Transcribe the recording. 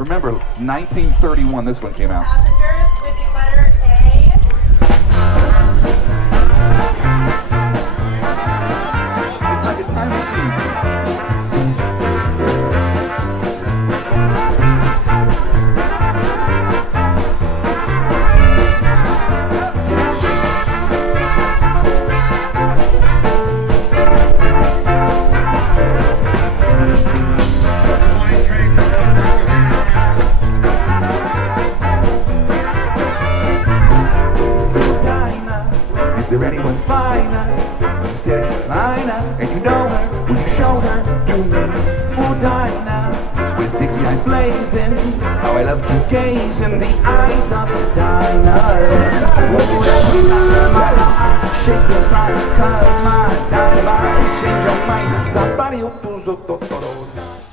Remember, 1931 this one came out. Passengers with the letter A. It's like a time machine. Is there anyone finer? Instead of Carolina, and you know her, will you show her to me? Oh, Dinah, with Dixie eyes blazing, how I love to gaze in the eyes of Dinah. Oh, every time I shake your fire, cause my dynamite change your mind. Somebody who pulls